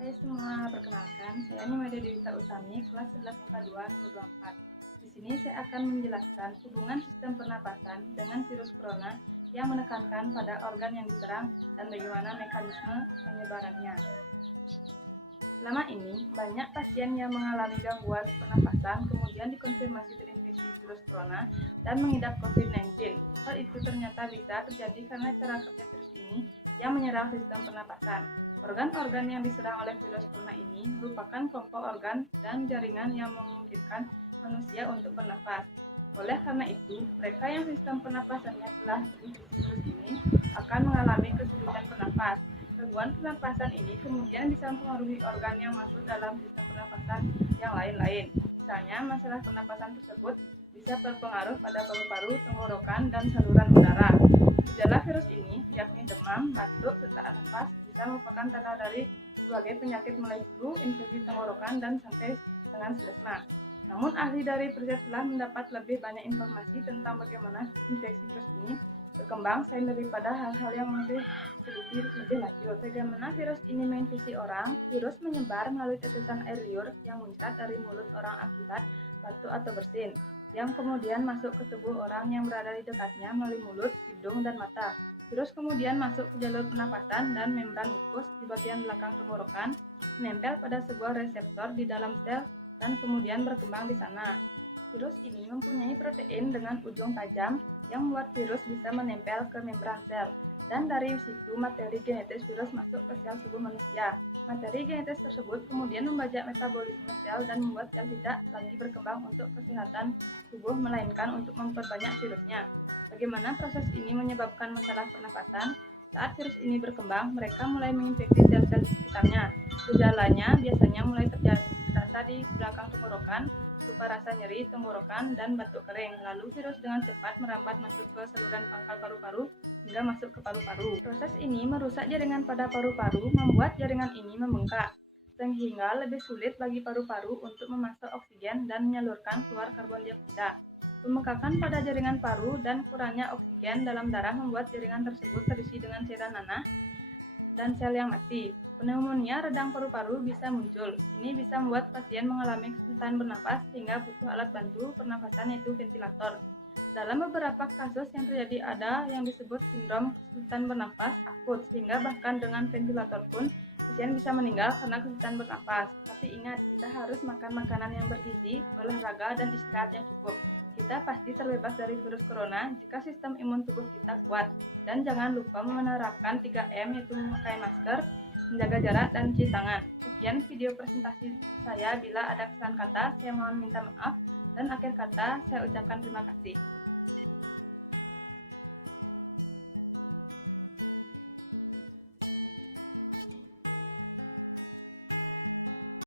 Hai semua, perkenalkan, saya Nimadia Dewita Utami, kelas 11 IPA 2, nomor 24. Di sini saya akan menjelaskan hubungan sistem pernapasan dengan virus corona yang menekankan pada organ yang diserang dan bagaimana mekanisme penyebarannya. Selama ini, banyak pasien yang mengalami gangguan pernapasan kemudian dikonfirmasi terinfeksi virus corona dan mengidap COVID-19. Hal itu ternyata bisa terjadi karena cara kerja virus ini yang menyerang sistem pernapasan. Organ-organ yang diserang oleh virus corona ini merupakan kelompok organ dan jaringan yang memungkinkan manusia untuk bernapas. Oleh karena itu, mereka yang sistem pernapasannya telah terinfeksi virus ini akan mengalami kesulitan bernapas. Gangguan pernapasan ini kemudian bisa mempengaruhi organ yang masuk dalam sistem pernapasan yang lain-lain. Misalnya, masalah pernapasan tersebut bisa berpengaruh pada paru-paru, tenggorokan, dan saluran udara. Gejala virus ini, yakni demam, batuk, sesak napas, bisa merupakan tanda dari berbagai penyakit mulai flu, infeksi tenggorokan, dan sampai dengan selesma. Namun, ahli dari Perset telah mendapat lebih banyak informasi tentang bagaimana infeksi virus ini berkembang selain daripada hal-hal yang masih lebih lanjut. Bagaimana virus ini menginfeksi orang? Virus menyebar melalui tetesan air liur yang muncrat dari mulut orang akibat batuk atau bersin, yang kemudian masuk ke tubuh orang yang berada di dekatnya melalui mulut, hidung, dan mata. Virus kemudian masuk ke jalur pernapasan dan membran mukus di bagian belakang tenggorokan, menempel pada sebuah reseptor di dalam sel, dan kemudian berkembang di sana. Virus ini mempunyai protein dengan ujung tajam yang membuat virus bisa menempel ke membran sel, dan dari situ materi genetis virus masuk ke sel tubuh manusia. Materi genetis tersebut kemudian membajak metabolisme sel dan membuat sel tidak lagi berkembang untuk kesehatan tubuh, melainkan untuk memperbanyak virusnya. Bagaimana proses ini menyebabkan masalah pernapasan? Saat virus ini berkembang, mereka mulai menginfeksi sel-sel di sekitarnya. Gejalanya biasanya mulai terasa di belakang tenggorokan, berupa rasa nyeri tenggorokan dan batuk kering. Lalu virus dengan cepat merambat masuk ke saluran pangkal paru-paru hingga masuk ke paru-paru. Proses ini merusak jaringan pada paru-paru, membuat jaringan ini membengkak, sehingga lebih sulit bagi paru-paru untuk memasok oksigen dan menyalurkan keluar karbon dioksida. Pembengkakan pada jaringan paru dan kurangnya oksigen dalam darah membuat jaringan tersebut terisi dengan cairan nanah dan sel yang mati. Pneumonia radang paru-paru bisa muncul. Ini bisa membuat pasien mengalami kesulitan bernapas sehingga butuh alat bantu pernapasan yaitu ventilator. Dalam beberapa kasus yang terjadi ada yang disebut sindrom kesulitan bernapas akut, sehingga bahkan dengan ventilator pun pasien bisa meninggal karena kesulitan bernapas. Tapi ingat, kita harus makan makanan yang bergizi, olahraga, dan istirahat yang cukup. Kita pasti terbebas dari virus corona jika sistem imun tubuh kita kuat. Dan jangan lupa menerapkan 3M, yaitu memakai masker, menjaga jarak, dan cuci tangan. Sekian video presentasi saya. Bila ada kesalahan kata, saya mohon minta maaf. Dan akhir kata, saya ucapkan terima kasih.